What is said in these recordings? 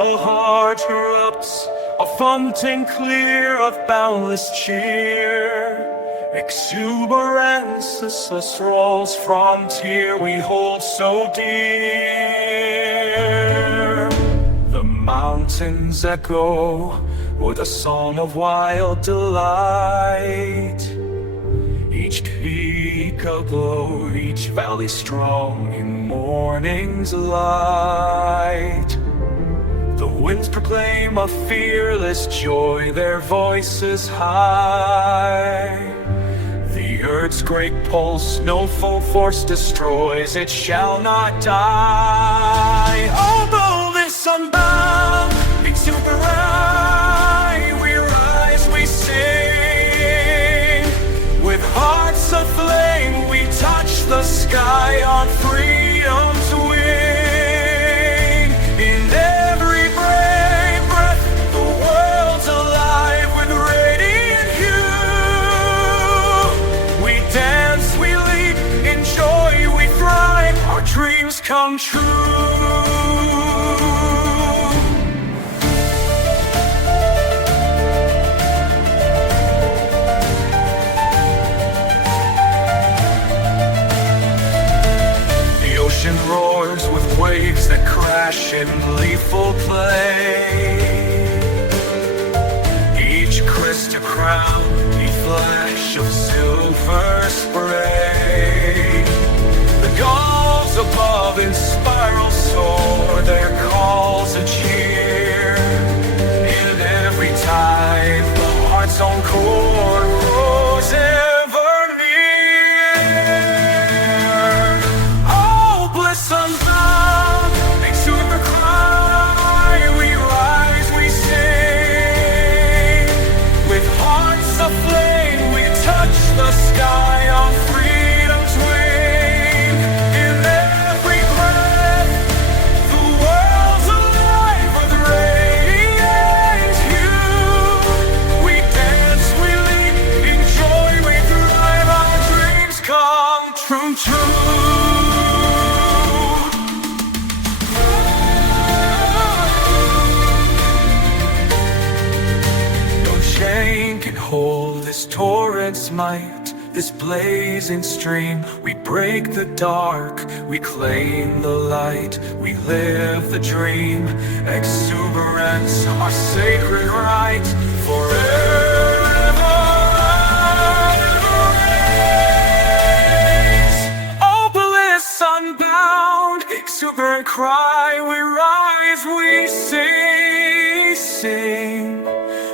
The heart erupts, a fountain clear of boundless cheer. Exuberance, this rolls frontier we hold so dear. The mountains echo with a song of wild delight. Each peak aglow, each valley strong in morning's light. The winds proclaim a fearless joy, their voices high. The earth's great pulse no full force destroys, it shall not die. Although this unbound, exuberant, we rise, we sing. With hearts aflame, we touch the sky on freedom's wing. In every brave breath, the world's alive with radiant hue. We dance, we leap, in joy we thrive, our dreams come true. Ocean roars with waves that crash in gleeful play. Each crest a crown, each flash of silver spray. The gulls above in spiral soar, their calls a cheer. In every tide, the heart's own core grows ever near. Unbound, exuberant cry, we rise, we sing. With hearts aflame, we touch the sky on freedom's wing. In every breath, the world's alive with radiant hue. We dance, we leap, in joy we thrive, our dreams come true. Can hold this torrent's might, this blazing stream. We break the dark, we claim the light, we live the dream. Exuberance, our sacred right, forever raise. Oh, bliss unbound, exuberant cry, we rise, we sing.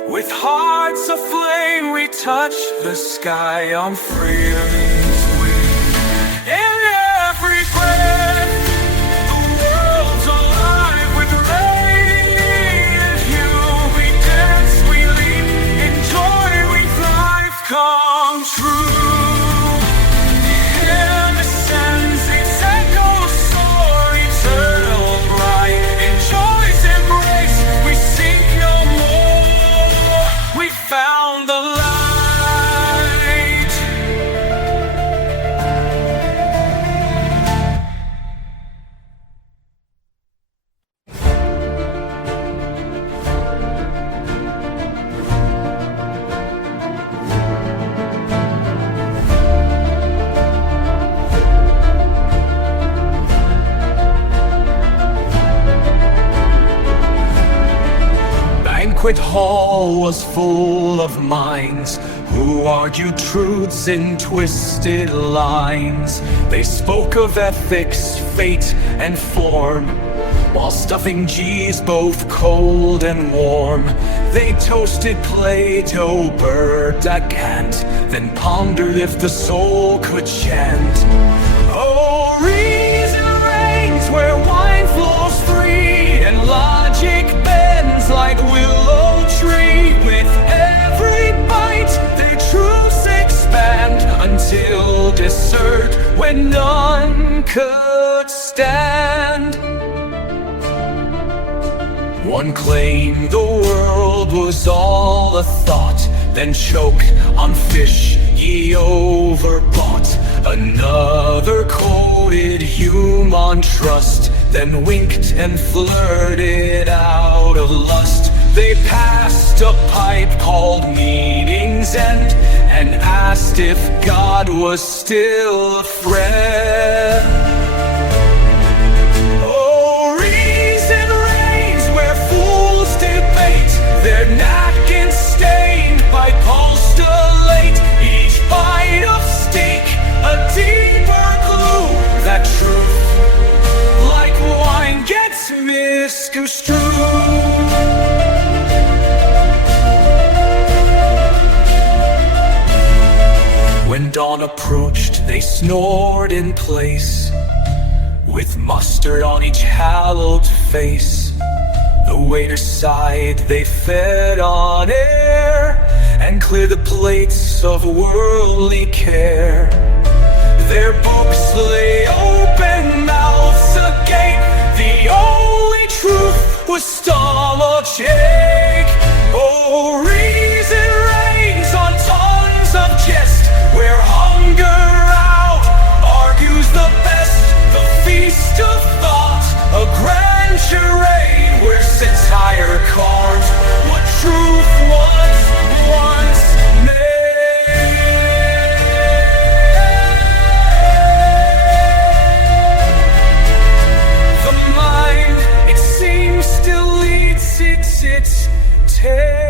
With hearts aflame, we touch the sky on freedom's wing. In every breath, the world's alive with radiant hue. We dance, we leap, in joy we thrive, come true. In ascends, its echoes soar, eternal bright. In joy's embrace, we seek no more. We found the light. Banquet hall was full of minds who argued truths in twisted lines. They spoke of ethics, fate, and form, while stuffing G's both cold and warm. They toasted Plato, Burdagant, then pondered if the soul could chant. Oh, reason reigns where wine flows free, and logic bends like willow tree. With every bite, their truths expand until desert, when none could stand. One claimed the world was all a thought, then choke on fish ye overbought. Another quoted human trust then winked and flirted out of lust. They passed a pipe called Meaning's End and asked if God was still a friend. Oh, reason reigns where fools debate, their napkins stained by postulate. Each bite of steak a deeper clue that truth, like wine, gets misconstrued. When dawn approached, they snored in place, with mustard on each hallowed face. The waiter sighed, they fed on air, and cleared the plates of worldly care. Their books lay open, mouths agape. The only truth was elegiac. Oh, reason reigns on tons of jest, where hunger out argues the best. The feast of thought, a grand charade, where satire carved what truth was once made. The mind, it seems, still leads its tale.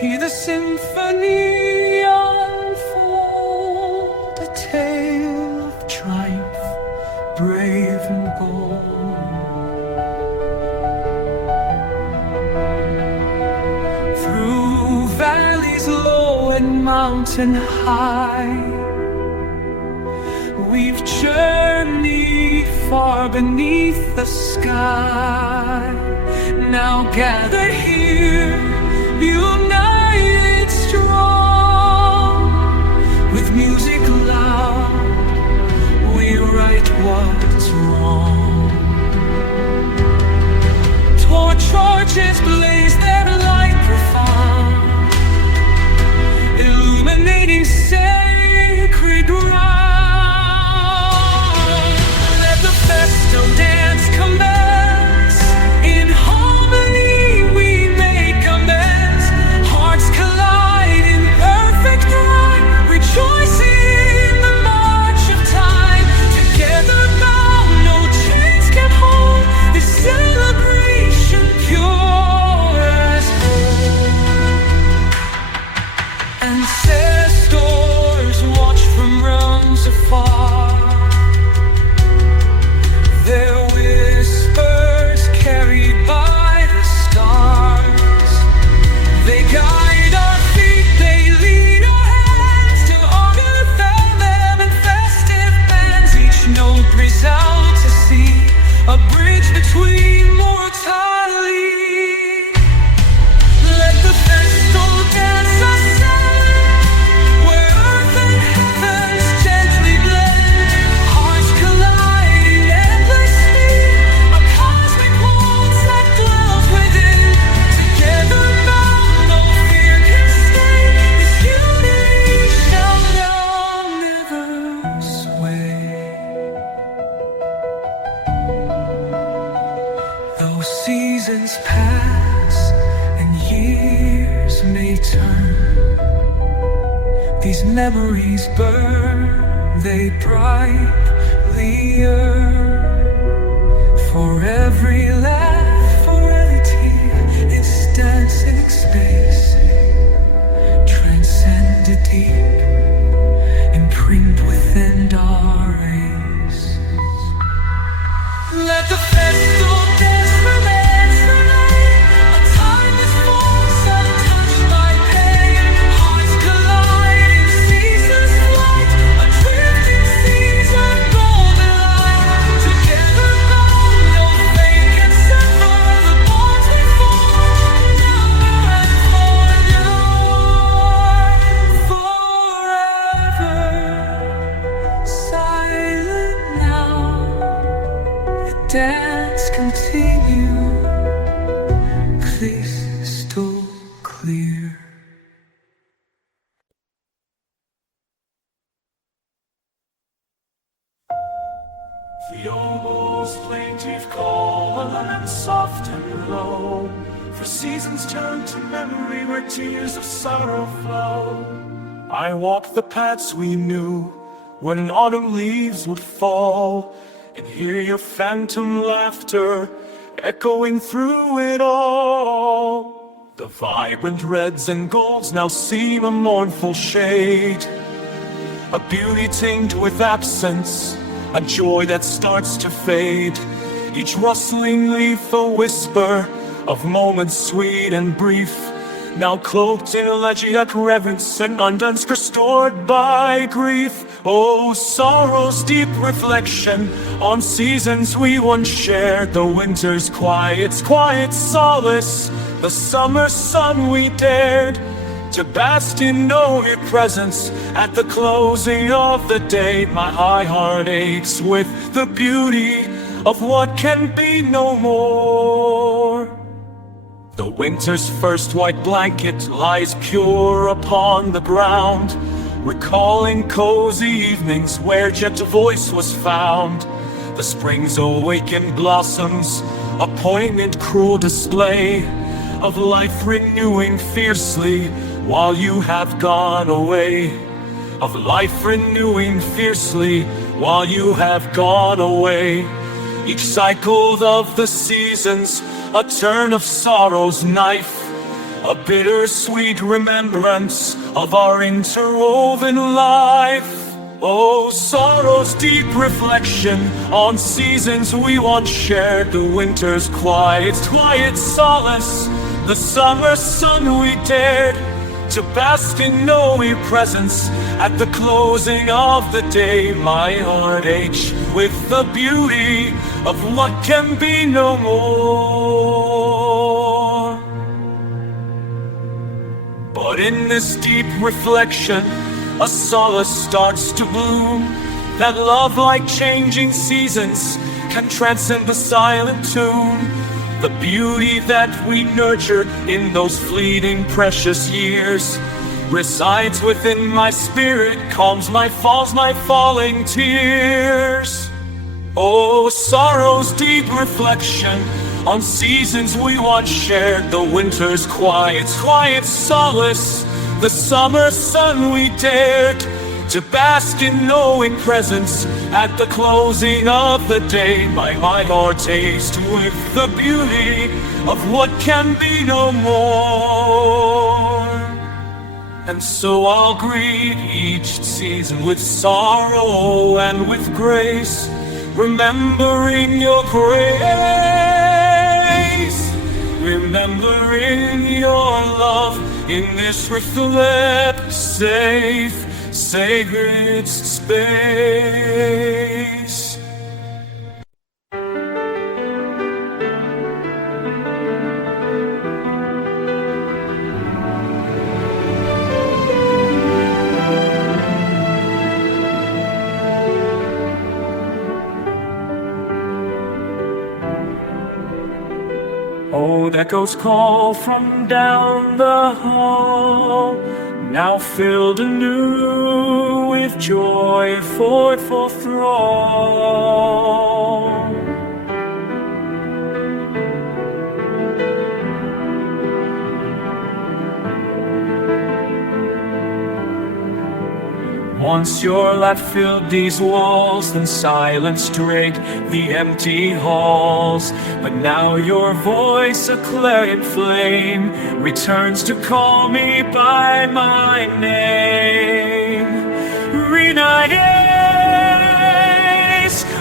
Hear the symphony unfold, a tale of triumph, brave and bold. Through valleys low and mountain high, we've journeyed far beneath the sky. Now gathered here, united strong, with music loud, we right what's wrong. Torches blaze their light profound, illuminating sacred ground. Let the festal dance commence, in harmony we make amends. Hearts collide in perfect rhyme, rejoicing in the march of time. Together bound, no chains can hold this celebration pure as gold. Ancestors watch from realms afar, their whispers carried by the stars. They guide our feet, they lead our hands to honor them in festive bands. Each note resounds to see a bridge between mortality. Let the festal dance ascend, where earth and heavens gently blend. Hearts collide in endless speed, a cosmic waltz that dwells within. Together bound, no fear can stay. This unity shall now never sway. Though seasons pass and years may turn, these memories burn, they brightly yearn. For every laugh, for every tear, it's dancing space, transcended deep, imprinted within our rays. Let the festal dance remain tonight, a timeless force untouched by pain. Hearts collide in ceaseless flight, a drifting season, golden light. Together bound, no fate can sever the bonds we formed, now and forever. Silent now, the dance continues. crystal clear. The almost plaintive call, and soft and low, for seasons turn to memory where tears of sorrow flow. I walked the paths we knew when autumn leaves would fall, and hear your phantom laughter echoing through it all. The vibrant reds and golds now seem a mournful shade, a beauty tinged with absence, a joy that starts to fade. Each rustling leaf a whisper of moments sweet and brief, now cloaked in elegiac reverence and undance restored by grief. Oh, sorrow's deep reflection on seasons we once shared, the winter's quiet solace, the summer's sun we dared to bask in know your presence. At the closing of the day, my heart aches with the beauty of what can be no more. The winter's first white blanket lies pure upon the ground, recalling cozy evenings where gentle voice was found. The spring's awakened blossoms, a poignant cruel display of life renewing fiercely while you have gone away. Of life renewing fiercely while you have gone away. Each cycle of the seasons, a turn of sorrow's knife, a bittersweet remembrance of our interwoven life. Oh, sorrow's deep reflection on seasons we once shared, the winter's quiet solace, the summer's sun we dared to bask in knowing presence. At the closing of the day, my heart aches with the beauty of what can be no more. But in this deep reflection, a solace starts to bloom, that love like changing seasons can transcend the silent tune. The beauty that we nurtured in those fleeting precious years resides within my spirit, calms my falls, my falling tears. Oh, sorrow's deep reflection on seasons we once shared, the winter's quiet solace, the summer sun we dared to bask in knowing presence. At the closing of the day, my heart tastes with the beauty of what can be no more. And so I'll greet each season with sorrow and with grace, remembering your grace, remembering your love in this reflect safe, sacred space. Old echoes call from down the hall, now filled anew with joy for thrall. Once your light filled these walls, then silence draped the empty halls. But now your voice, a clarion flame, returns to call me by my name. Reunites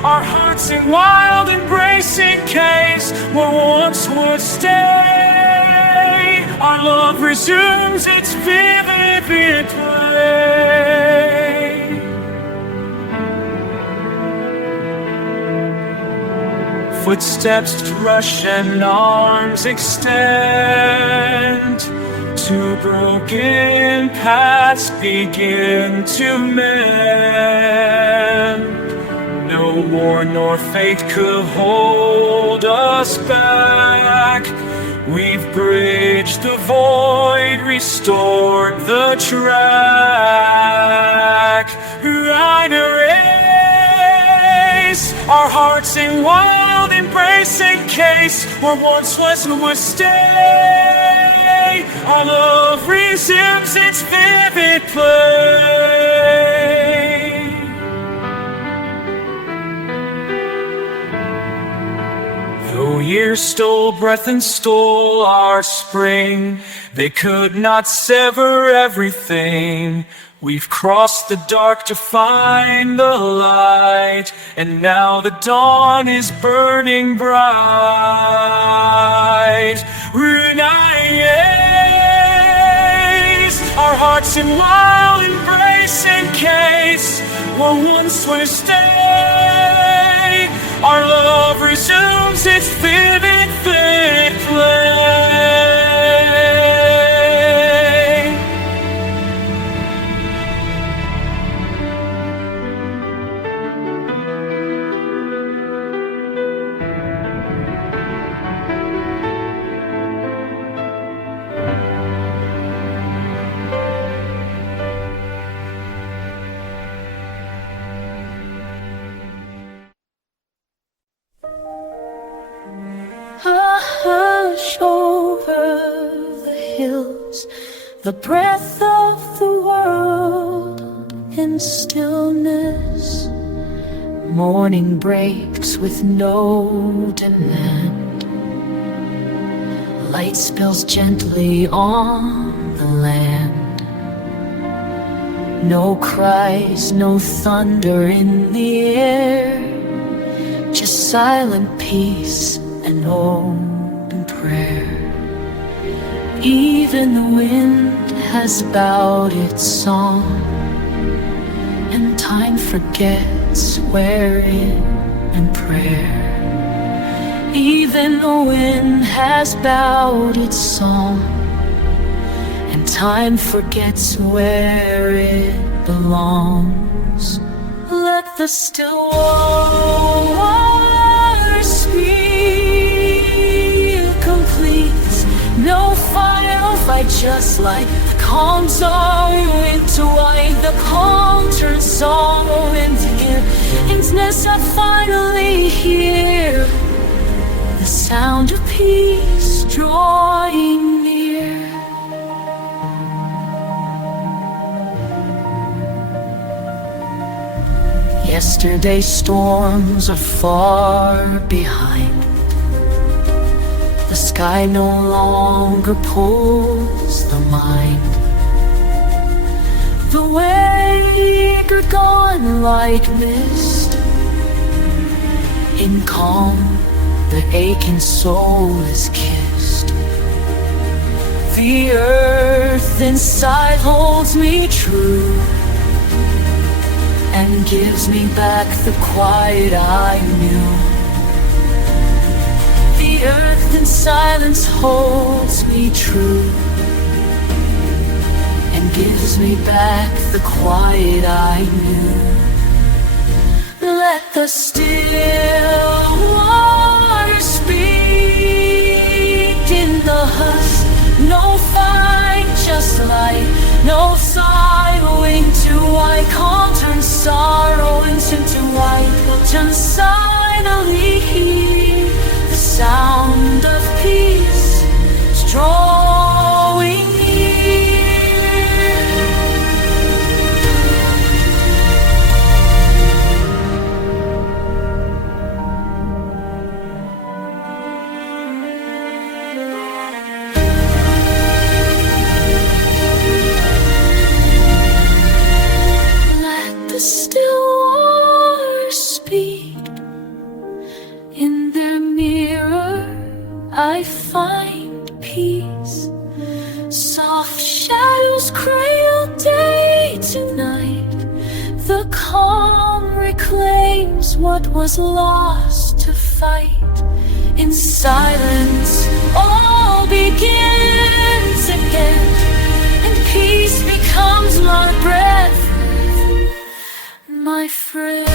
our hearts in wild embracing case, where once would stay. Our love resumes its vivid play. Footsteps rush and arms extend, two broken paths begin to mend. No war nor fate could hold us back. We've bridged the void, restored the track. Right erase our hearts in wild embrace in case what once was would stay. Our love resumes its vivid play. Though years stole breath and stole our spring, they could not sever everything. We've crossed the dark to find the light, and now the dawn is burning bright. Reunites our hearts in wild embrace in case what once was stay. Our love resumes its vivid play. Hush over the hills, the breath of the world in stillness. Morning breaks with no demand. Light spills gently on the land. No cries, no thunder in the air, just silent peace and open prayer. Even the wind has bowed its song, and time forgets wherein in prayer. Even the wind has bowed its song, and time forgets where it belongs. Let the still waters speak complete. No final fight, just like the calm sorrow into white. The calm turns sorrow into here. Instness I finally hear the sound of peace drawing near. Yesterday's storms are far behind. The sky no longer pulls the mind. The wake are gone like mist. In calm, the aching soul is kissed. The earth inside holds me true and gives me back the quiet I knew. The earth in silence holds me true and gives me back the quiet I knew. Let the still waters speak in the hush. No fight, just light. No sorrow into white. Calm turns sorrow into white. Just silently hear the sound of peace is drawing still waters speak. In their mirror I find peace. Soft shadows cradle day to night. The calm reclaims what was lost to fight. In silence all begins again, and peace becomes my breath, my friend.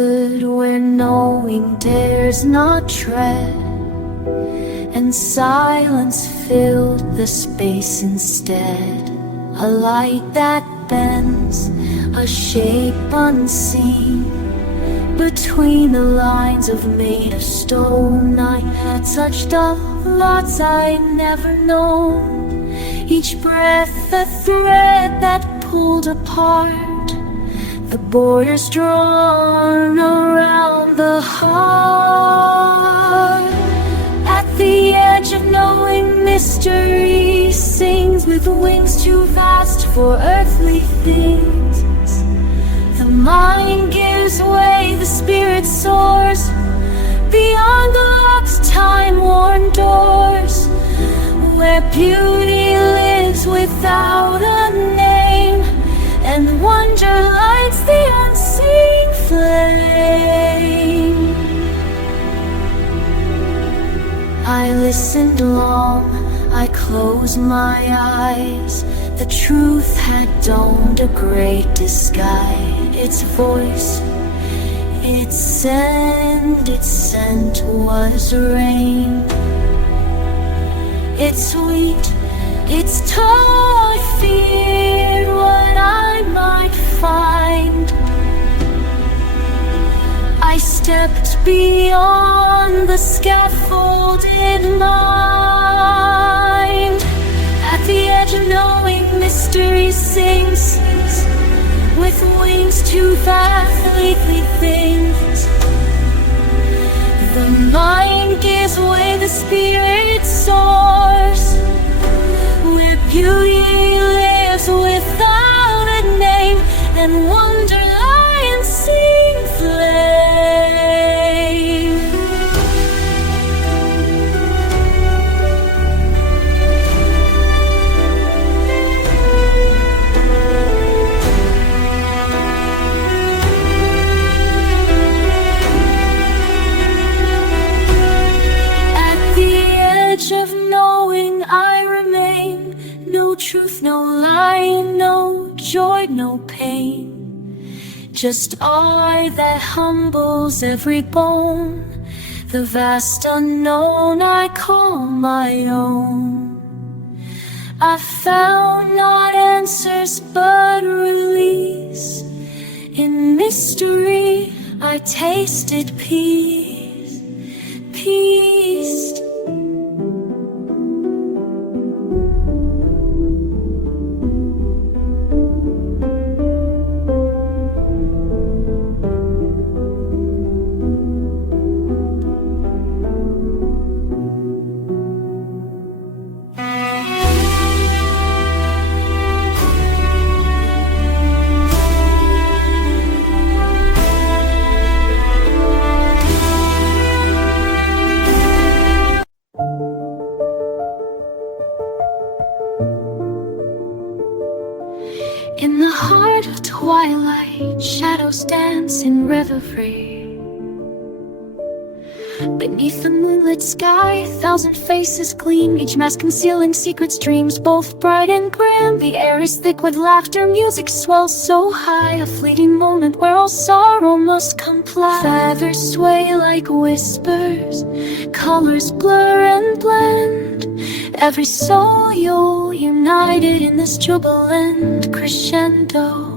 stood where knowing dares not tread, and silence filled the space instead. A light that bends, a shape unseen, between the lines made of stone. I had touched the lots I'd never known, each breath a thread that pulled apart, the borders drawn around the heart. At the edge of knowing, mystery sings with wings too vast for earthly things. The mind gives way, the spirit soars beyond the locked time-worn doors, where beauty lives without a name, and wonder lights the unseen flame. I listened long, I closed my eyes. The truth had donned a great disguise. Its voice, its scent was rain. It's sweet, it's tall. I feared what I might find. I stepped beyond the scaffolded mind. At the edge of knowing, mystery sings with wings too vastly things. The mind gives way, the spirit soars, where beauty lives without a name, and wonder lie unseen flame. Of knowing I remain, no truth, no lie, no joy, no pain, just I that humbles every bone, the vast unknown I call my own. I found not answers but release, in mystery I tasted peace, peace. In the heart of twilight, shadows dance in reverie. Beneath the moonlit sky, a thousand faces gleam, each mask concealing secrets, dreams, both bright and grim. The air is thick with laughter, music swells so high, a fleeting moment where all sorrow must comply. Feathers sway like whispers, colors blur and blend, every soul united in this jubilant crescendo.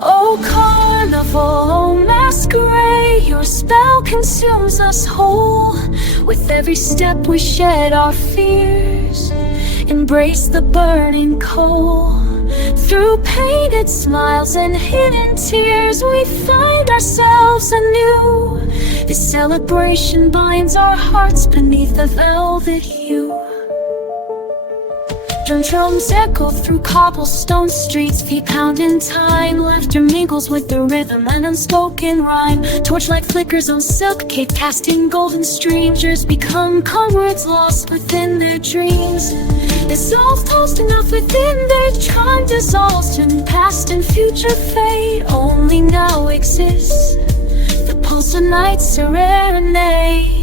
Oh carnival, oh masquerade, your spell consumes us whole. With every step we shed our fears, embrace the burning coal. Through painted smiles and hidden tears, we find ourselves anew. This celebration binds our hearts beneath the velvet hue. Drums echo through cobblestone streets, feet pound in time. Laughter mingles with the rhythm and unspoken rhyme. Torchlight flickers on silk cape, casting golden strangers become comrades lost within their dreams. Dissolve toast enough within their charm, dissolves to past and future fade. Only now exists the pulse of night's serenade.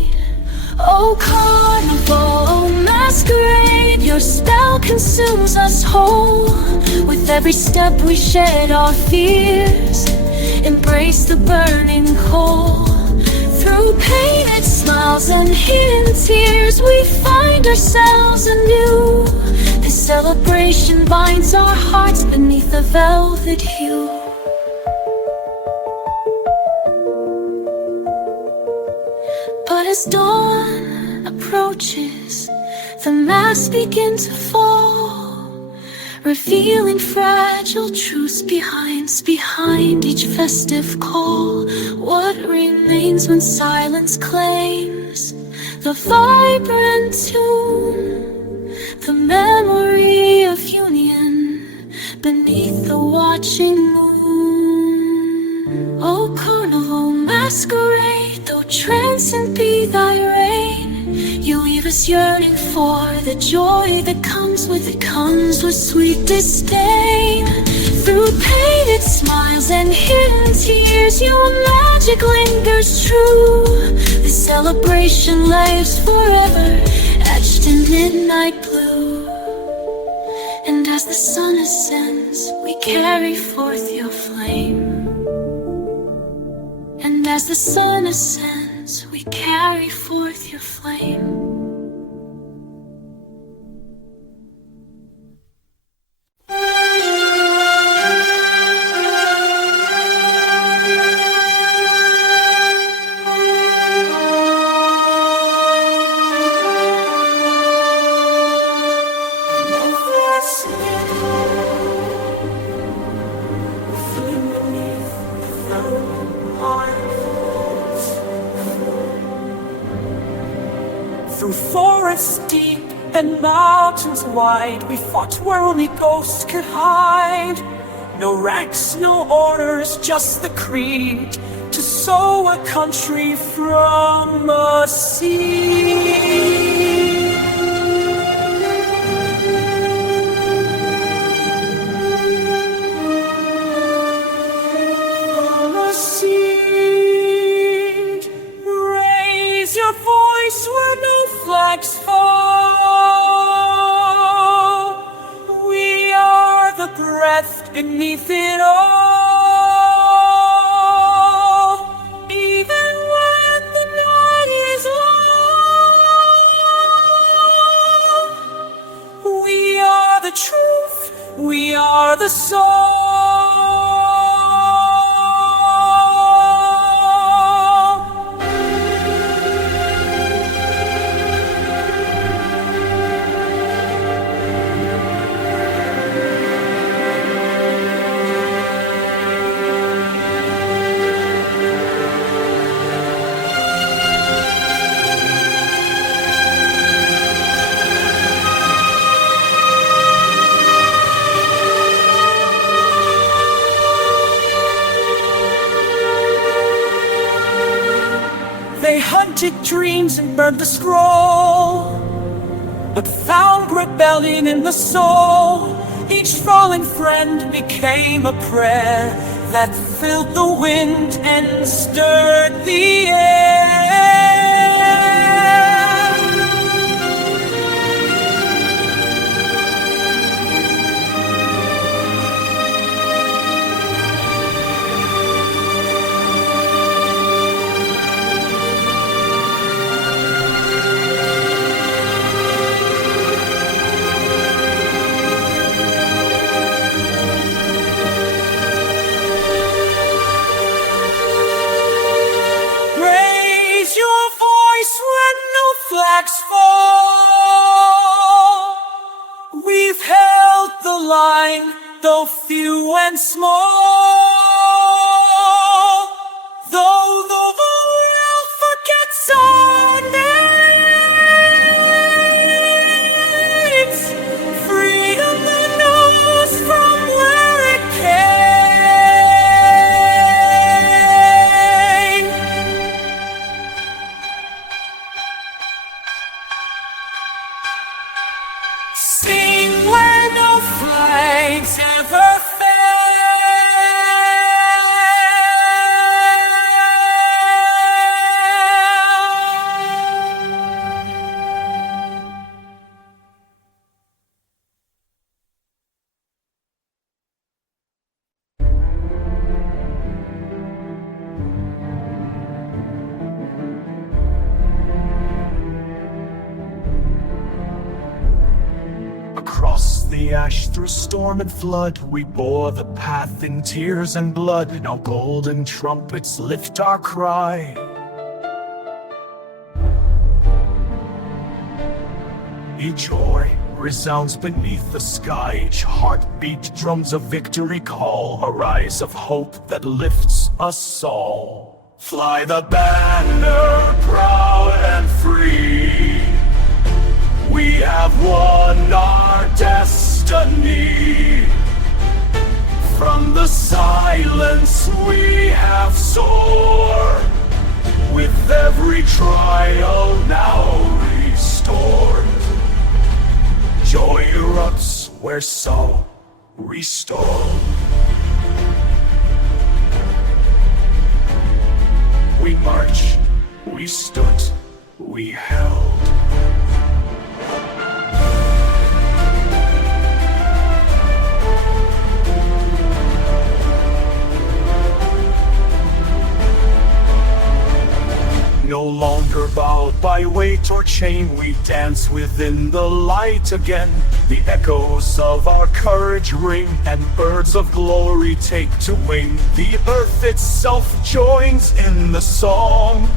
Oh carnival, oh masquerade, your spell consumes us whole. With every step we shed our fears, embrace the burning coal. Through painted smiles and hidden tears, we find ourselves anew. This celebration binds our hearts beneath a velvet hue. But as dawn approaches, the masks begin to fall, revealing fragile truths behind each festive call. What remains when silence claims the vibrant tune, the memory of union beneath the watching moon? O carnival masquerade, though transcend be thy reign, you leave us yearning for the joy that comes with sweet disdain. Through painted smiles and hidden tears, your magic lingers true. This celebration lives forever, etched in midnight blue. And as the sun ascends, we carry forth your flame. And as the sun ascends, we carry forth your flame. Through forests deep and mountains wide, we fought where only ghosts could hide. No ranks, no orders, just the creed to sow a country from a seed. From a seed, raise your voice where no flags fall. We are the breath beneath it all. Even when the night is long, we are the truth, we are the soul. They hunted dreams and burned the scroll, but found rebellion in the soul. Each fallen friend became a prayer that filled the wind and stirred the air. Flags fall. We've held the line, though few and small. Though the world forgets our names, freedom knows from where it came. Sing where no flags ever fade. the ash through storm and flood, we bore the path in tears and blood. Now golden trumpets lift our cry. Each joy resounds beneath the sky. Each heartbeat drums a victory call, a rise of hope that lifts us all. Fly the banner proud and free. We have won our destiny. From the silence we have soared, with every trial now restored. Joy erupts where sorrow restored. We marched, we stood, we held. No longer bowed by weight or chain, we dance within the light again. The echoes of our courage ring, and birds of glory take to wing. The earth itself joins in the song.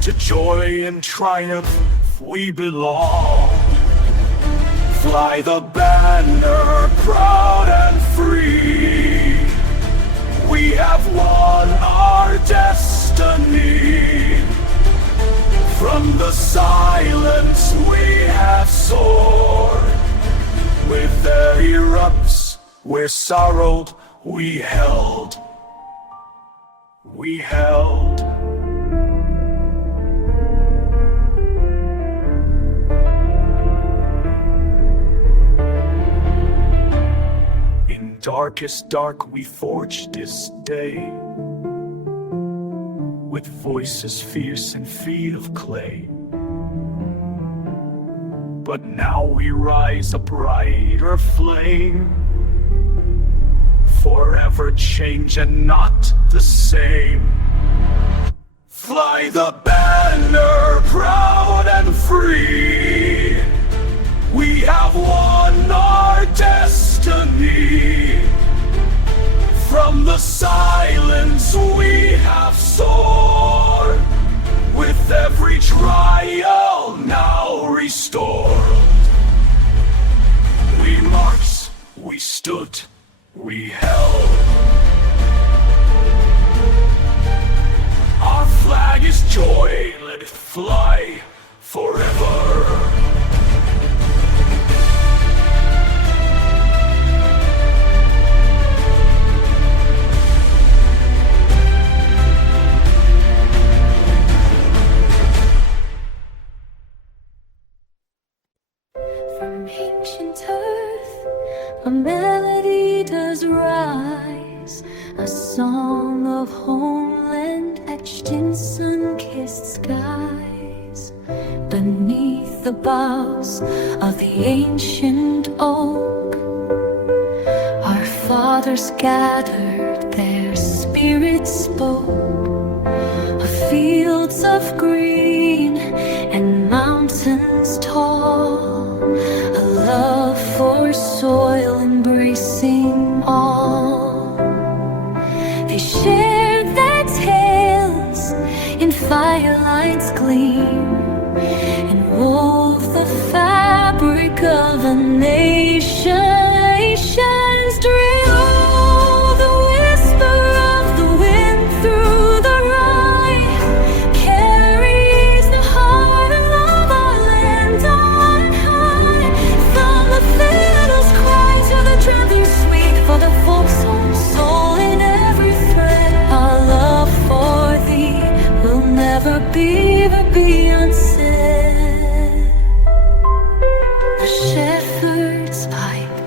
To joy and triumph we belong. Fly the banner proud and free. We have won our destiny. From the silence we have soared. With their erupts where sorrowed we held. We held. In darkest dark we forged this day, with voices fierce and feet of clay. But now we rise a brighter flame, forever change and not the same. Fly the banner proud and free. We have won our destiny. From the silence we have soared, with every trial now restored. We marched, we stood, we held. Our flag is joy, let it fly forever. From ancient earth, a melody does rise, a song of homeland etched in sun-kissed skies. Beneath the boughs of the ancient oak, our fathers gathered, their spirits spoke of fields of green and mountains tall, a love for soil embracing all. They shared their tales in firelight's gleam, and wove the fabric of a nation's dream. Oh, the whisper of the wind through the rye carries the heart of our land on high. From the fiddle's cry to the drumming sweet, for the folk song's soul in every thread. Our love for thee will never be unsaid. The shepherd's pipe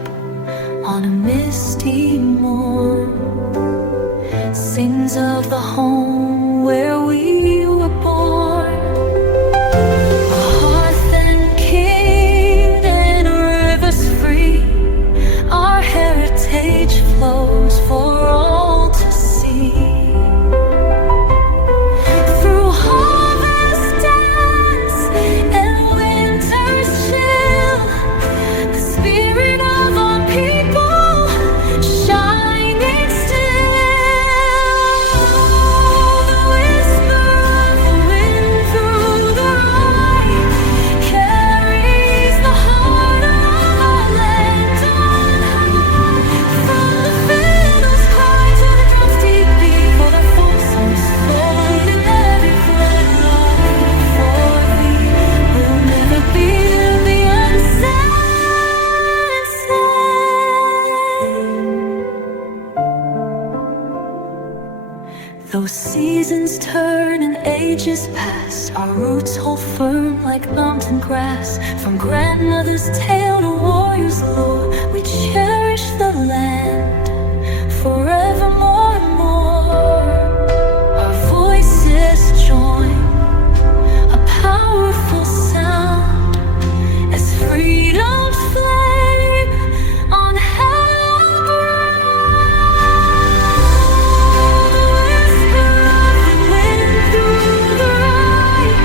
on a misty morn sings of the home where we were born. A hearth and king and rivers free, our heritage flows for all to see. Through harvest dance and winter's chill, the spirit Though seasons turn and ages pass, our roots hold firm like mountain grass. From grandmother's tale to warrior's lore, we cherish the land forevermore and more. Our voices join a powerful sound as freedom's flame on high whisper of the wind through the ride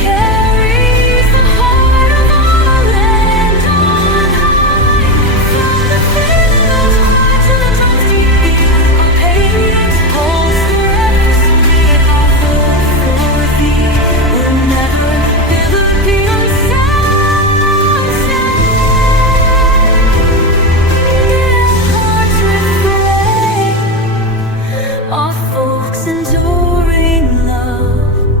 carries the heart of our land on high. From the fiddler's cry to the drum's deep beat, our patriots pulse the recklessly. Our vote for thee will never ever be unsound. Their hearts refrain, our folks enduring love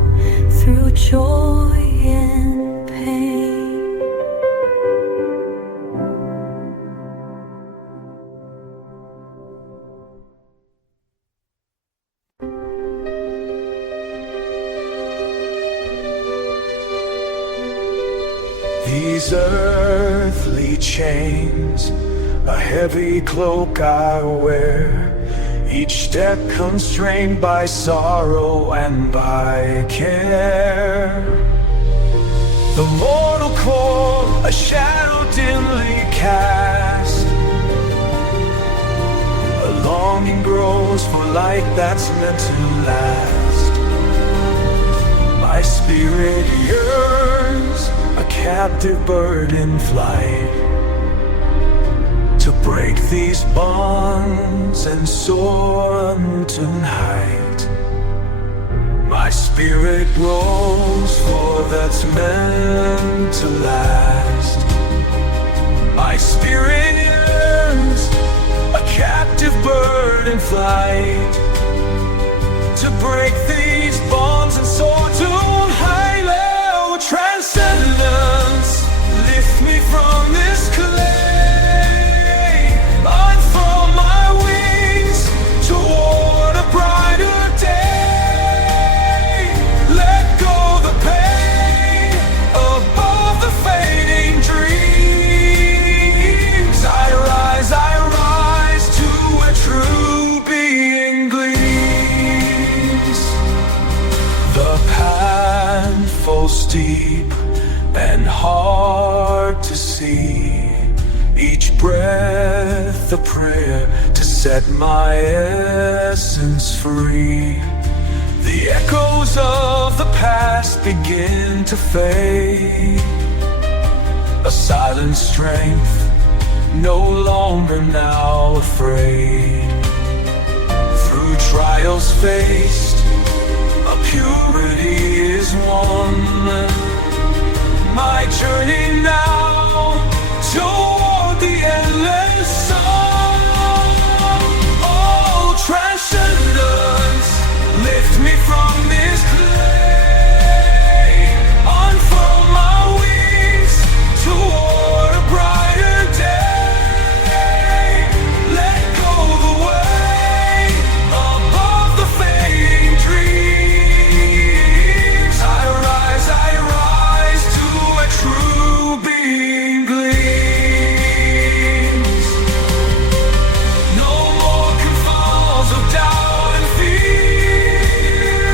through joy and pain. These earthly chains, a heavy cloak I wear, each step constrained by sorrow and by care. The mortal core, a shadow dimly cast, a longing grows for light that's meant to last. My spirit yearns, a captive bird in flight, to break these bonds and soar unto height. My spirit grows, for that's meant to last. My spirit yearns, a captive bird in flight, to break these bonds and soar to high level transcendence. Lift me from this clay, unfurl my wings toward a brighter day. Let go the pain above the fading dreams. I rise to where true being gleams. The path falls steep and hard to see, each breath a prayer to set my essence free. The echoes of the past begin to fade, a silent strength, no longer now afraid. Through trials faced, a purity is won. My journey now toward the endless sun. Oh, transcendence, lift me from this clay, unfurl my wings toward a brighter day. Let go the way above the fading dreams. I rise to a true being gleams. No more confines of doubt and fear.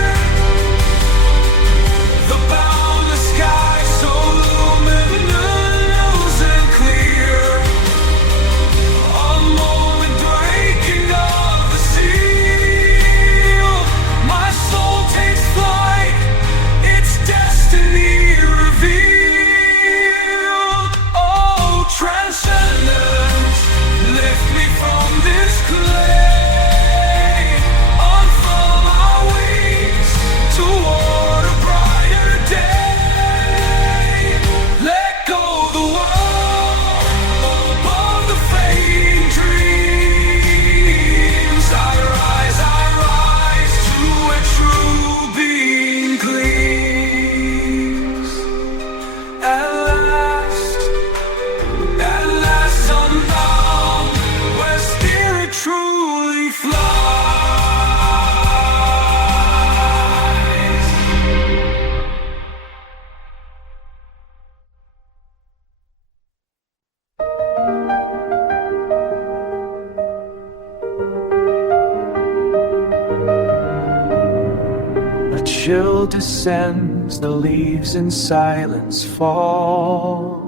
chill descends, the leaves in silence fall.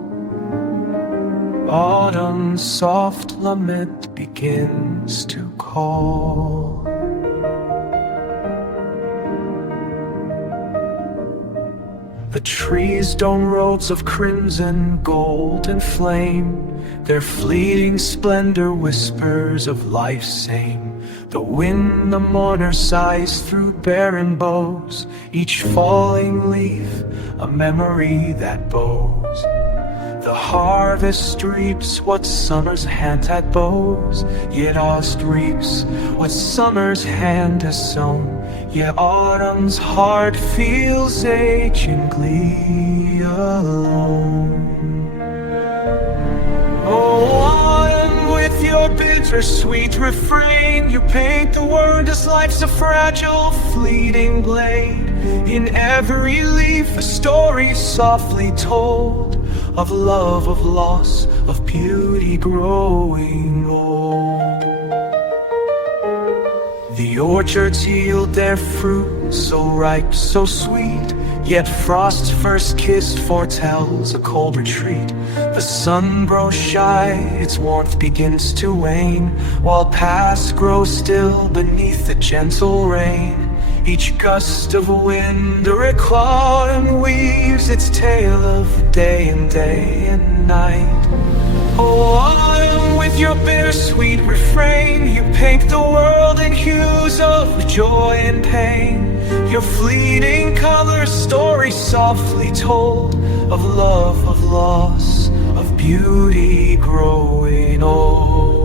Autumn's soft lament begins to call. The trees don robes of crimson, gold, and flame. Their fleeting splendor whispers of life's same. The wind, the mourner, sighs through barren boughs, each falling leaf a memory that bows. The harvest reaps what summer's hand had bows, yet August reaps what summer's hand has sown. Yet autumn's heart feels achingly alone. Oh, autumn, with your bittersweet refrain, you paint the world as life's a fragile, fleeting blade. In every leaf a story softly told, of love, of loss, of beauty growing old. The orchards yield their fruit, so ripe, so sweet, yet frost's first kiss foretells a cold retreat. The sun grows shy, its warmth begins to wane, while past grows still beneath the gentle rain. Each gust of wind a claw and weaves its tale of day and night. Oh, autumn, with your bittersweet refrain, you paint the world in hues of joy and pain. Your fleeting colors, stories softly told, of love, of loss, of beauty growing old.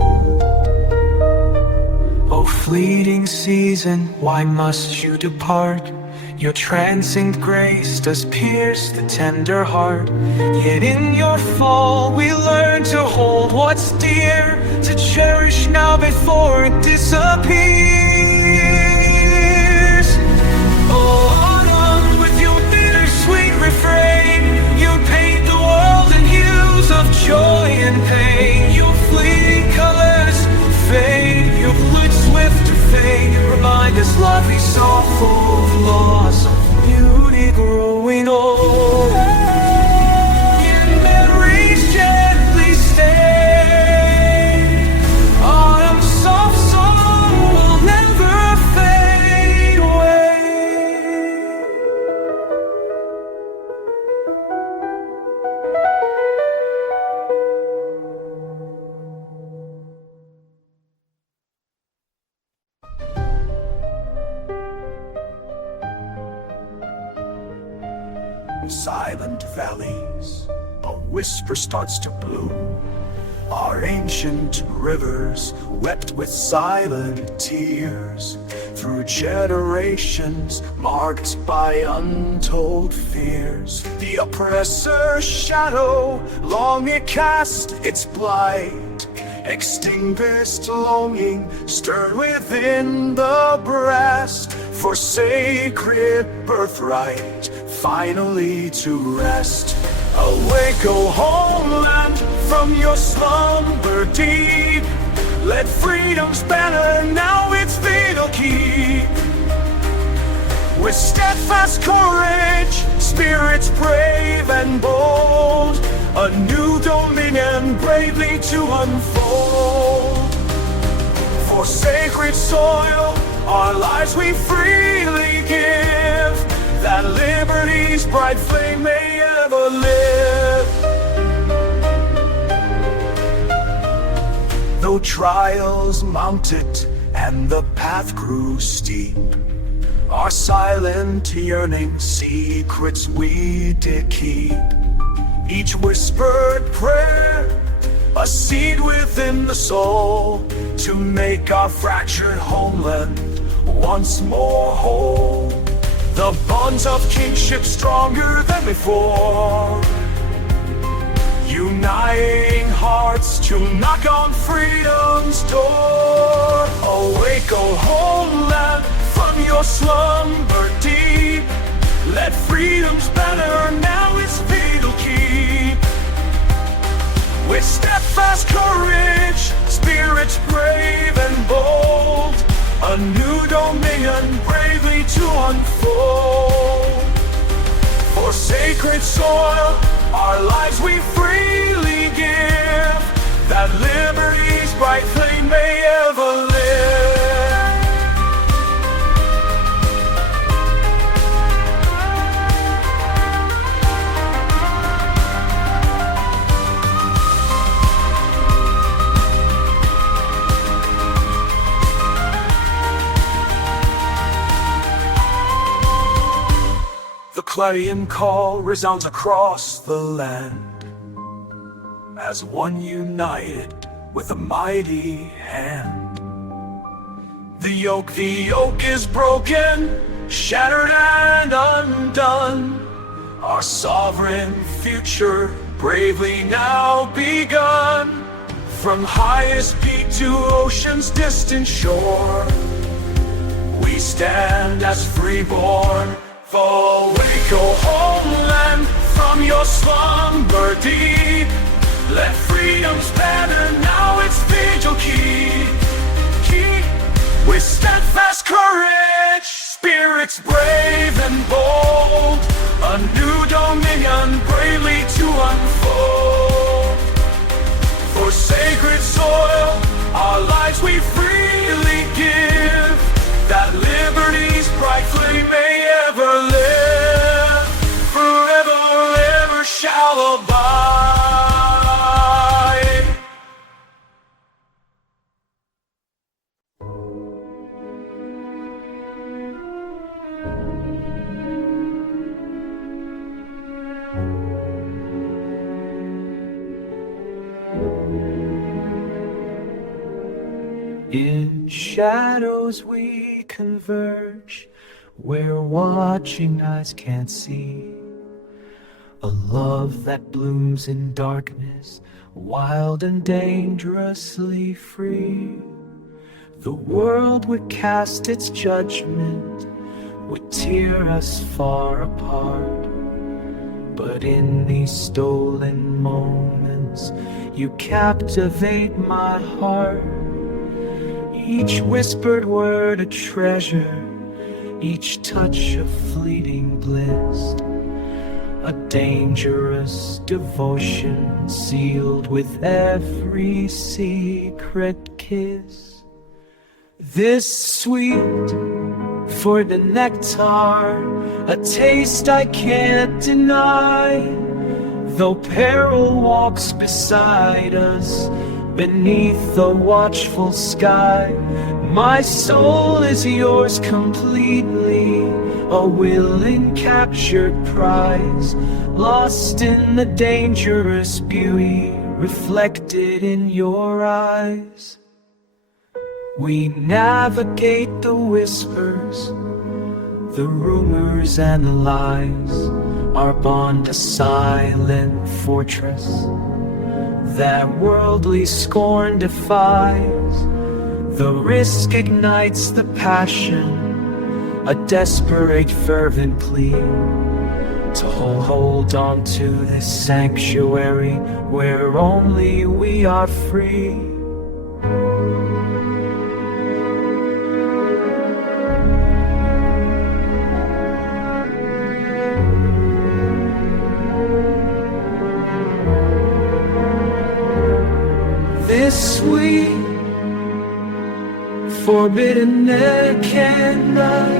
Oh, fleeting season, why must you depart? Your transient grace does pierce the tender heart. Yet in your fall we learn to hold what's dear, to cherish now before it disappears. Oh, autumn, with your bittersweet refrain, you paint the world in hues of joy and pain. Your fleeting colors fade, your fluid swift to fade, remind us love is so full of loss, of beauty growing old. In memories gently stay, autumn's soft song will never fade away. Silent valleys, a whisper starts to bloom. Our ancient rivers wept with silent tears, through generations marked by untold fears. The oppressor's shadow long it cast its blight, extinguished longing stirred within the breast, for sacred birthright finally to rest. Awake, O homeland, from your slumber deep. Let freedom's banner now its fatal keep. With steadfast courage, spirits brave and bold, a new dominion bravely to unfold. For sacred soil, our lives we freely give, that liberty's bright flame may ever live. Though trials mounted and the path grew steep, our silent yearning secrets we did keep. Each whispered prayer, a seed within the soul, to make our fractured homeland once more whole. The bonds of kingship stronger than before, uniting hearts to knock on freedom's door. Awake, O homeland, from your slumber deep. Let freedom's banner now its fatal keep. With steadfast courage, spirits brave and bold, a new dominion bravely to unfold. sacred soil, our lives we freely give, that liberty's bright flame may ever live. The clarion call resounds across the land, as one united with a mighty hand. The yoke is broken, shattered and undone. Our sovereign future bravely now begun. From highest peak to ocean's distant shore, we stand as freeborn. Awake, O homeland, from your slumber deep. Let freedom's banner now its vigil keep. With steadfast courage, spirits brave and bold, a new dominion bravely to unfold. For sacred soil, our lives we freely give, that liberty's bright flame may ever live, forever, ever shall abide. In shadows we converge, where watching eyes can't see. A love that blooms in darkness, wild and dangerously free. The world would cast its judgment, would tear us far apart. But in these stolen moments, you captivate my heart. Each whispered word a treasure, each touch a fleeting bliss, a dangerous devotion sealed with every secret kiss. This sweet for the nectar, a taste I can't deny, though peril walks beside us beneath the watchful sky. My soul is yours completely, a willing captured prize, lost in the dangerous beauty reflected in your eyes. We navigate the whispers, the rumors and the lies, our bond a silent fortress that worldly scorn defies. The risk ignites the passion, a desperate fervent plea to hold on to this sanctuary where only we are free. This sweet, forbidden candle,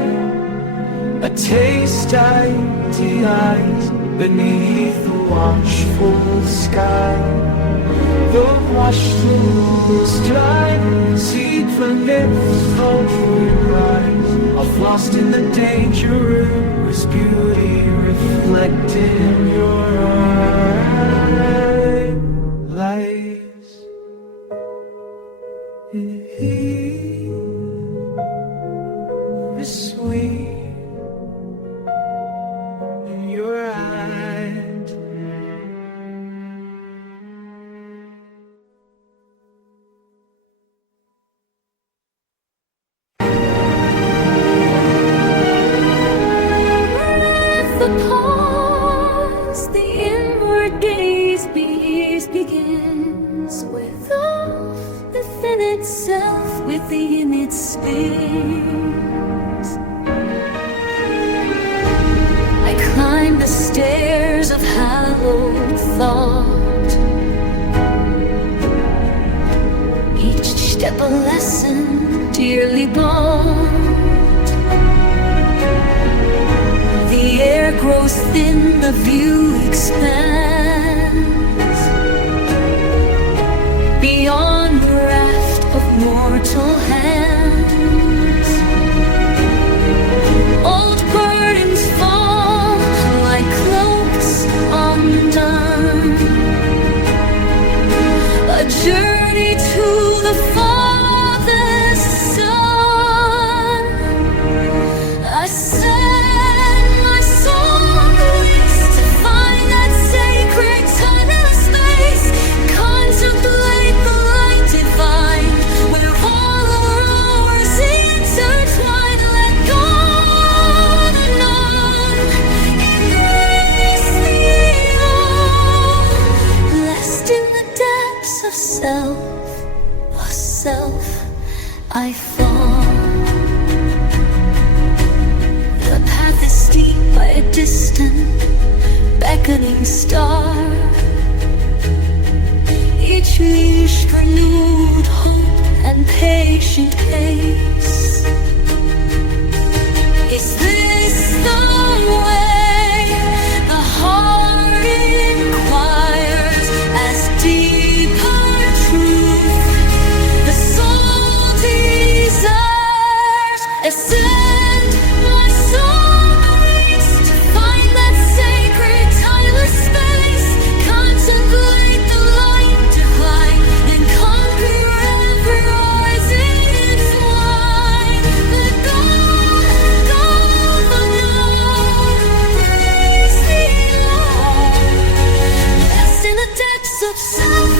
a taste idealized beneath the watchful sky. The watchful strive, seek for lips, hopeful rise, of lost in the dangerous beauty reflected in your eyes. Is sweet in your eyes. Mythical. of hallowed thought, each step a lesson dearly bought. The air grows thin, the view expands beyond the raft of mortal hands. Old burdens fall like cloaks undone, a journey to the Father's Son. I send my soul to find that sacred timeless space, contemplate the light divine, where all our hours intertwine. Let go the known, embrace the all, blessed in the depths of self, I fall. The path is steep by a distant, beckoning star, each leash renewed hope and patient pace. Is this the way the heart inquires, as deeper truth the soul desires? Ascend, my soul breathes to find that sacred timeless space, contemplate the light divine, and conquer every rising flight. Let go the known, embrace the all, blessed in the depths of self.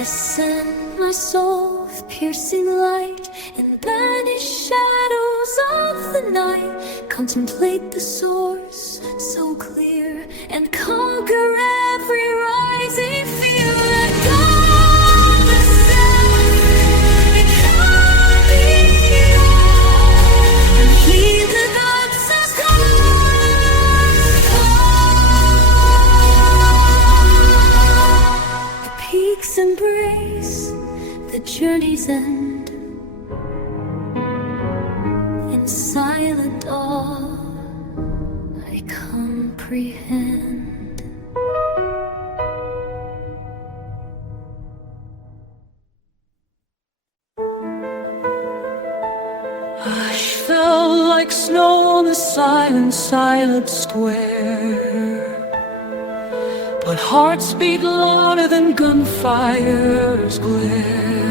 Ascend, my soul with piercing light, and banish shadows of the night. Contemplate the source so clear, and conquer every rising fear. Let go the self, become the all, and leave the gods as gods. The peaks embrace the journey's end, in silent awe I comprehend. Hush fell like snow on the silent square, but hearts beat louder than gunfire's glare.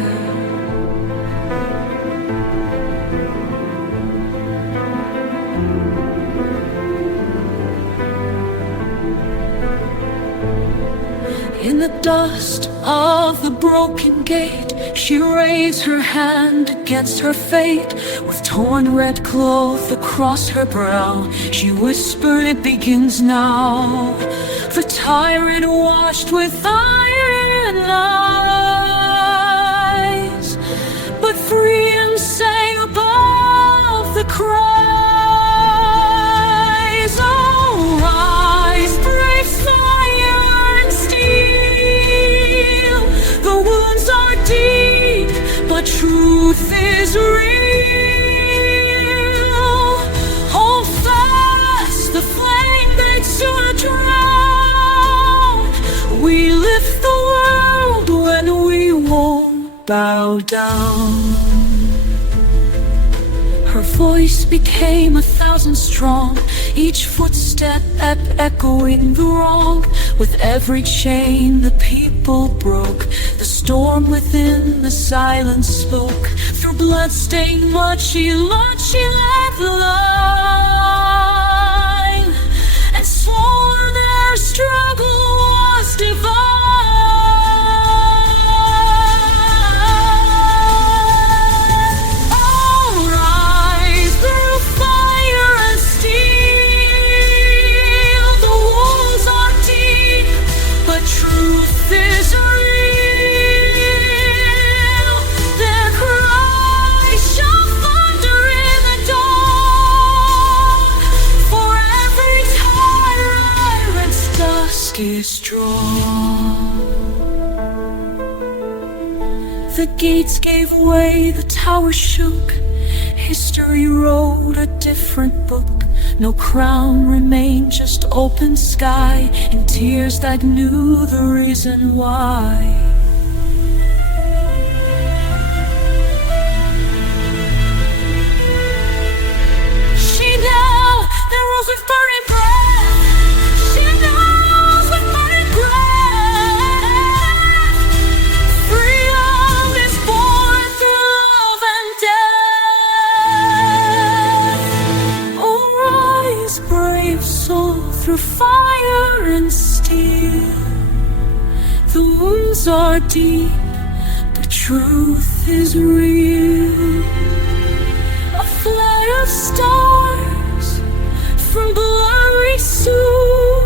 In the dust of the broken gate, she raised her hand against her fate. With torn red cloth across her brow, she whispered, it begins now. The tyrant watched with iron eyes, but freedom sang above the cries. Oh, rise, brave fire and steel. The wounds are deep, but truth is real. Hold fast, the flame begs to drown. We lift the world when we won't bow down. Her voice became 1,000 strong, each footstep echoing the wrong. With every chain the people broke, the storm within the silence spoke. Through blood-stained mud she led the line, and swore their struggle was divine. Oh, rise through fire withdraw. The gates gave way, the tower shook. History wrote a different book. No crown remained, just open sky, and tears that knew the reason why. She knelt, then rose with burning breath. She knows with burning breath. Freedom is born through love and death. Oh, rise, brave soul, through fire and steel. The wounds are deep, the truth is real. A flight of stars from blurry soul,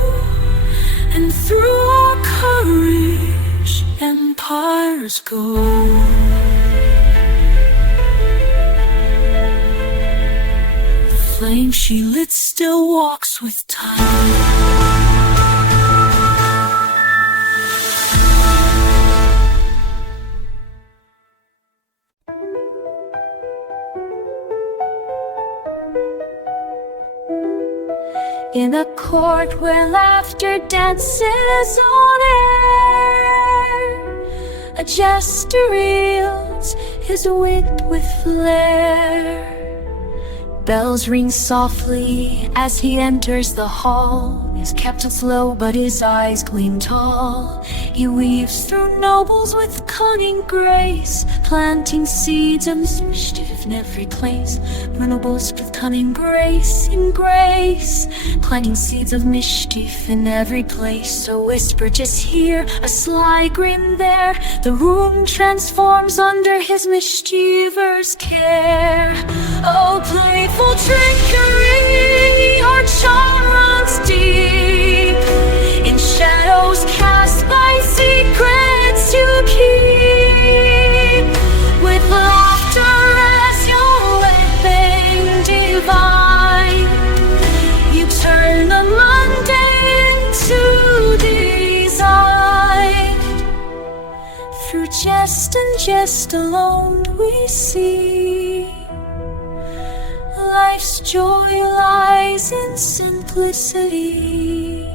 and through our courage, empires go. The flame she lit still walks with time. In a court where laughter dances on air, a jester wields his wit with flair. Bells ring softly as he enters the hall. His captain's low, but his eyes gleam tall. He weaves through nobles with cunning grace, planting seeds of mischief in every place. Nobles with cunning grace, in grace, planting seeds of mischief in every place. So whisper, just hear a sly grin there. The room transforms under his mischievous care. Oh, playful trickery, our charm runs deep in shadows cast by secrets you keep. With laughter as your weapon divine, you turn the mundane into design. Through jest and jest alone we see life's joy lies in simplicity.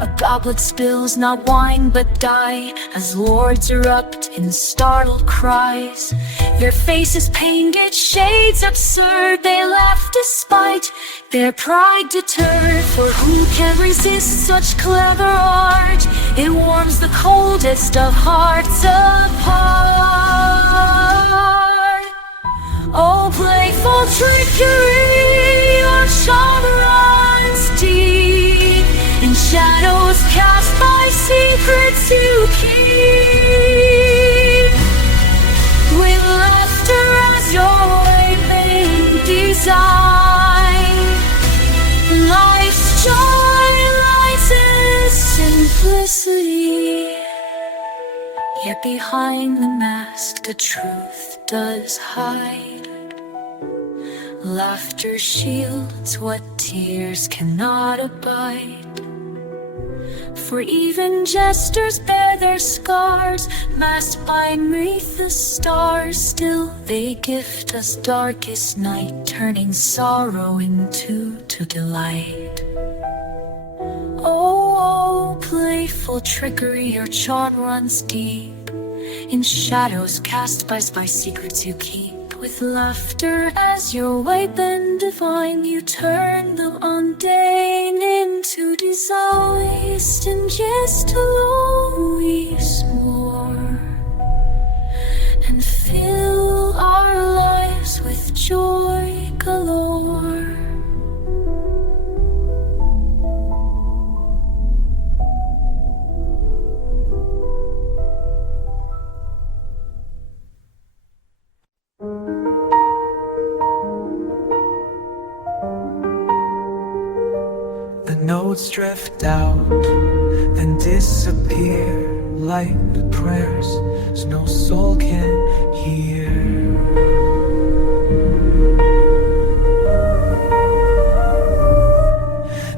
A goblet spills not wine but dye as lords erupt in startled cries. Their faces painted shades absurd, they laugh despite their pride deterred. For who can resist such clever art? It warms the coldest of hearts apart. Oh, playful trickery, our charm runs deep in shadows cast by secrets you keep. With laughter as your waymaking design, life's joy lies in simplicity. Yet behind the mask the truth does hide. Laughter shields what tears cannot abide. For even jesters bear their scars, masked beneath the stars. Still they gift us darkest night, turning sorrow into delight. Oh, playful trickery, your charm runs deep in shadows cast by secrets you keep. With laughter as your weapon divine, you turn the mundane into design. And just alone we more and fill our lives with joy galore. Notes drift out, then disappear like prayers no soul can hear.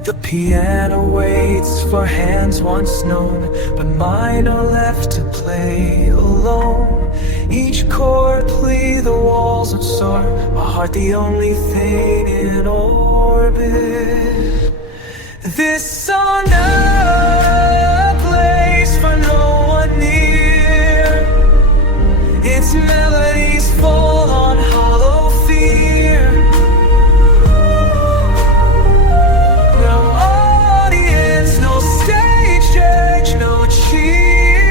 The piano waits for hands once known, but mine are left to play alone. Each chord plea the walls absorb, my heart the only thing in orbit. This song a place for no one near. Its melodies fall on hollow fear. No audience, no stage judge, no cheer.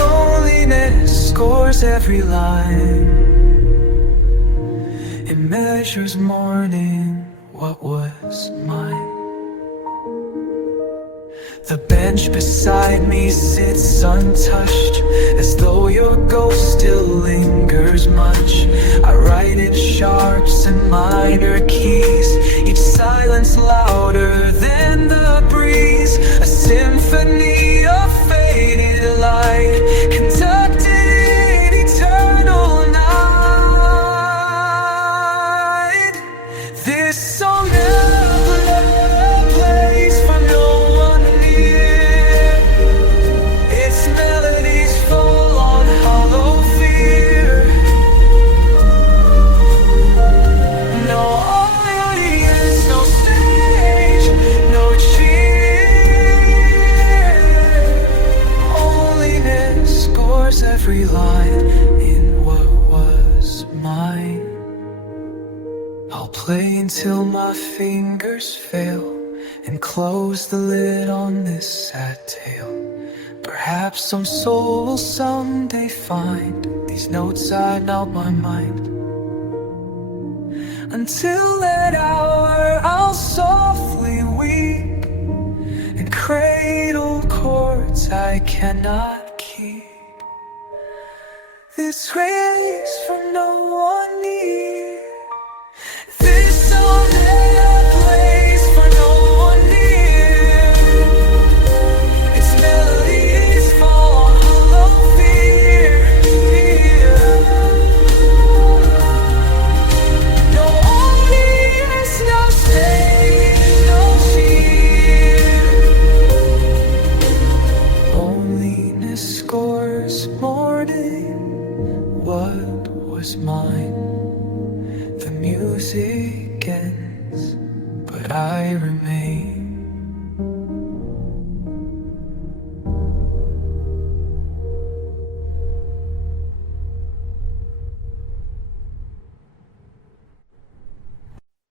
Loneliness scores every line. It measures mourning what was mine. The bench beside me sits untouched, as though your ghost still lingers much. I write in sharps and minor keys, each silence louder than the breeze. A symphony of faded light, conducted in eternal night. This song plays for no one near. Its melodies fall on hollow fear. No audience, no stage, no cheer. Loneliness scores every line in what was mine. I'll play until my fingers fail and close the lid on this sad tale. Perhaps some soul will someday find these notes I'd out my mind. Until that hour I'll softly weep and cradle chords I cannot keep. This race from no one near. This song plays for no one near. Its melodies fall on hollow fear. No audience, no stage, no cheer. Loneliness scores mourning what was mine. The music ends, but I remain.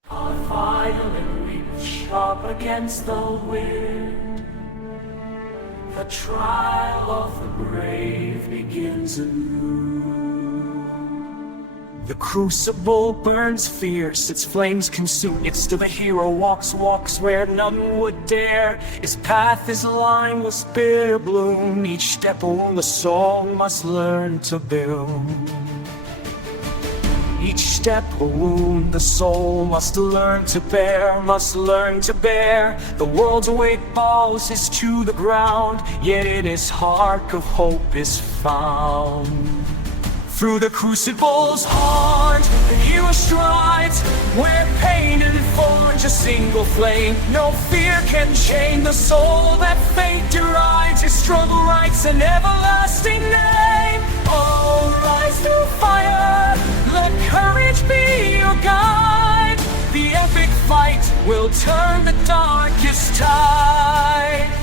Our violin reach up against the wind. The trial of the brave begins anew. The crucible burns fierce, its flames consume. Yet still the hero walks where none would dare. His path is lined with bitter bloom. Each step a wound the soul must learn to build. Each step a wound the soul must learn to bear, must learn to bear. The world's weight bows is to the ground, yet in his heart of hope is found. Through the crucible's heart, the hero strides, where pain and forge a single flame. No fear can chain the soul that fate derides. His struggle writes an everlasting name. Oh, rise through fire, let courage be your guide. The epic fight will turn the darkest tide.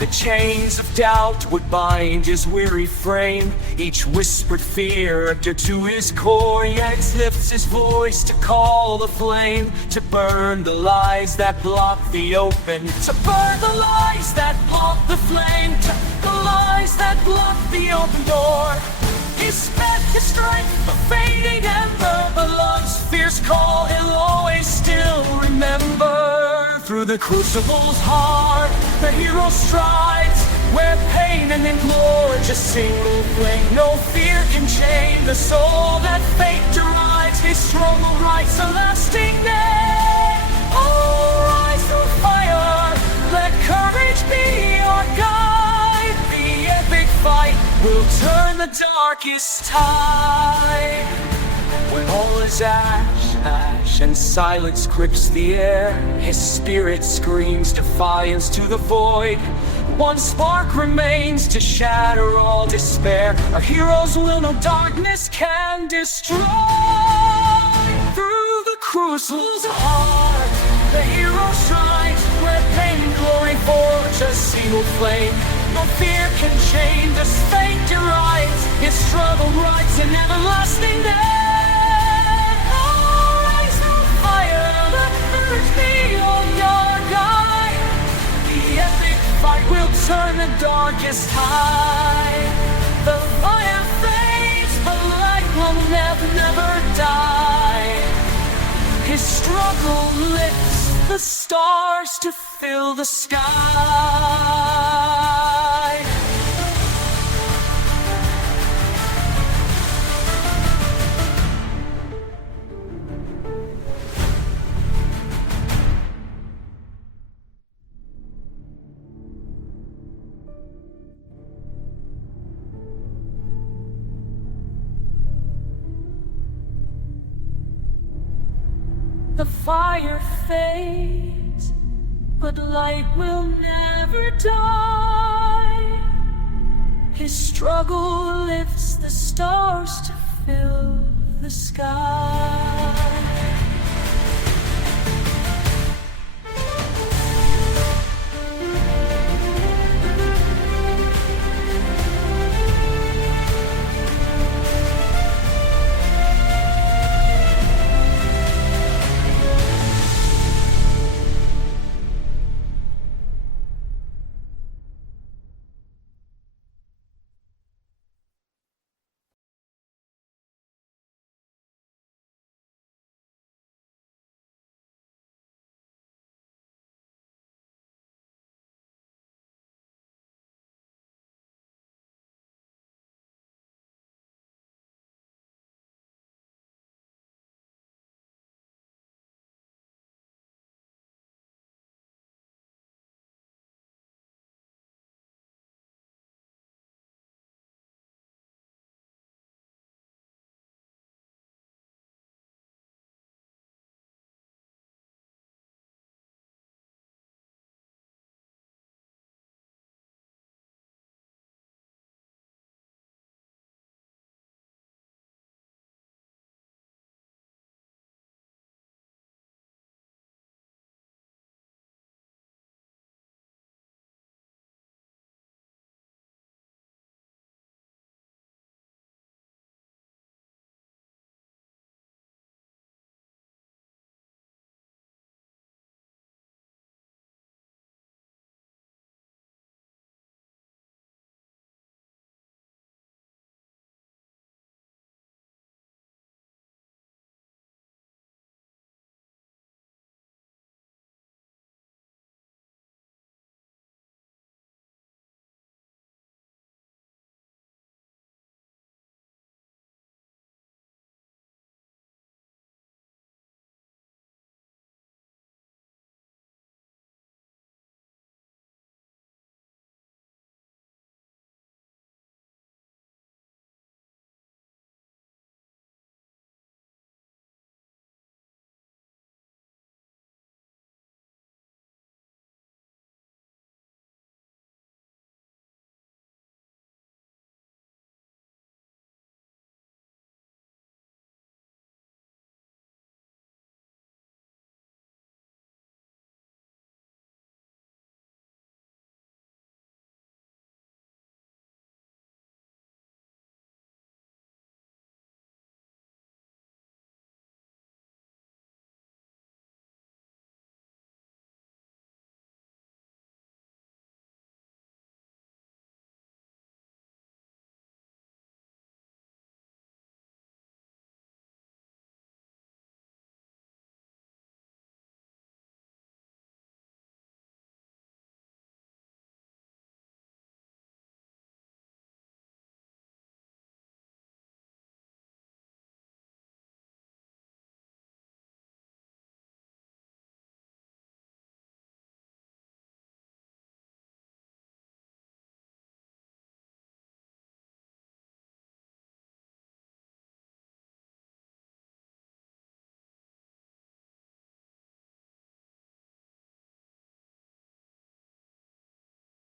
The chains of doubt would bind his weary frame. Each whispered fear due to his core, yet lifts his voice to call the flame, to burn the lies that block the open, to burn the lies that block the flame, to the lies that block the open door. He spent his strength, the fading ember, the love's fierce call he'll always still remember. Through the crucible's heart, the hero strides, where pain and engorge a single flame. No fear can chain the soul that fate derides. His struggle writes a lasting name. Oh, rise through fire, let courage be your guide. The epic fight will turn the darkest tide. When all is ash, and silence grips the air, his spirit screams defiance to the void. One spark remains to shatter all despair. Our hero's will no darkness can destroy. Through the crucible's heart, the hero shines, where pain and glory forge a single flame. No fear can chain this fate derides. His struggle rides an everlasting day. Rise on fire, the courage beyond your guide. The epic fight will turn the darkest tide. The fire fades, but light will never die. His struggle lifts the stars to fill the sky. The fire fades, but light will never die. His struggle lifts the stars to fill the sky.